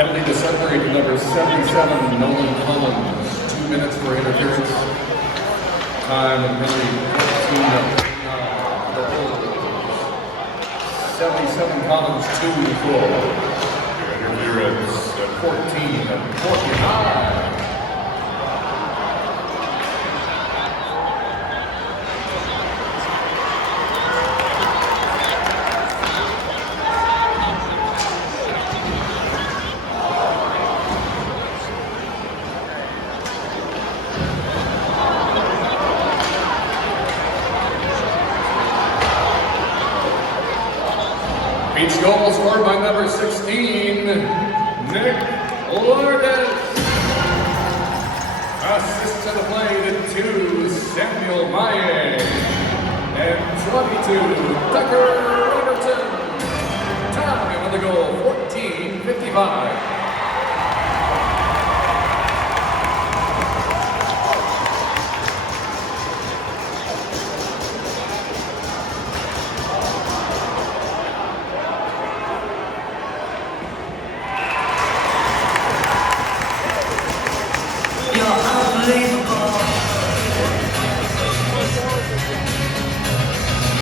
Penalty to separate to number 77, Nolan Collins. 2 minutes for interference. Time of penalty 14 77 Collins 2 full. Interference 14-49. Each goal scored by number 16, Nick Lourdes. Assist to the play to 2, Samuel Maye. And 22, Tucker Robertson. Time of the goal, 14:55.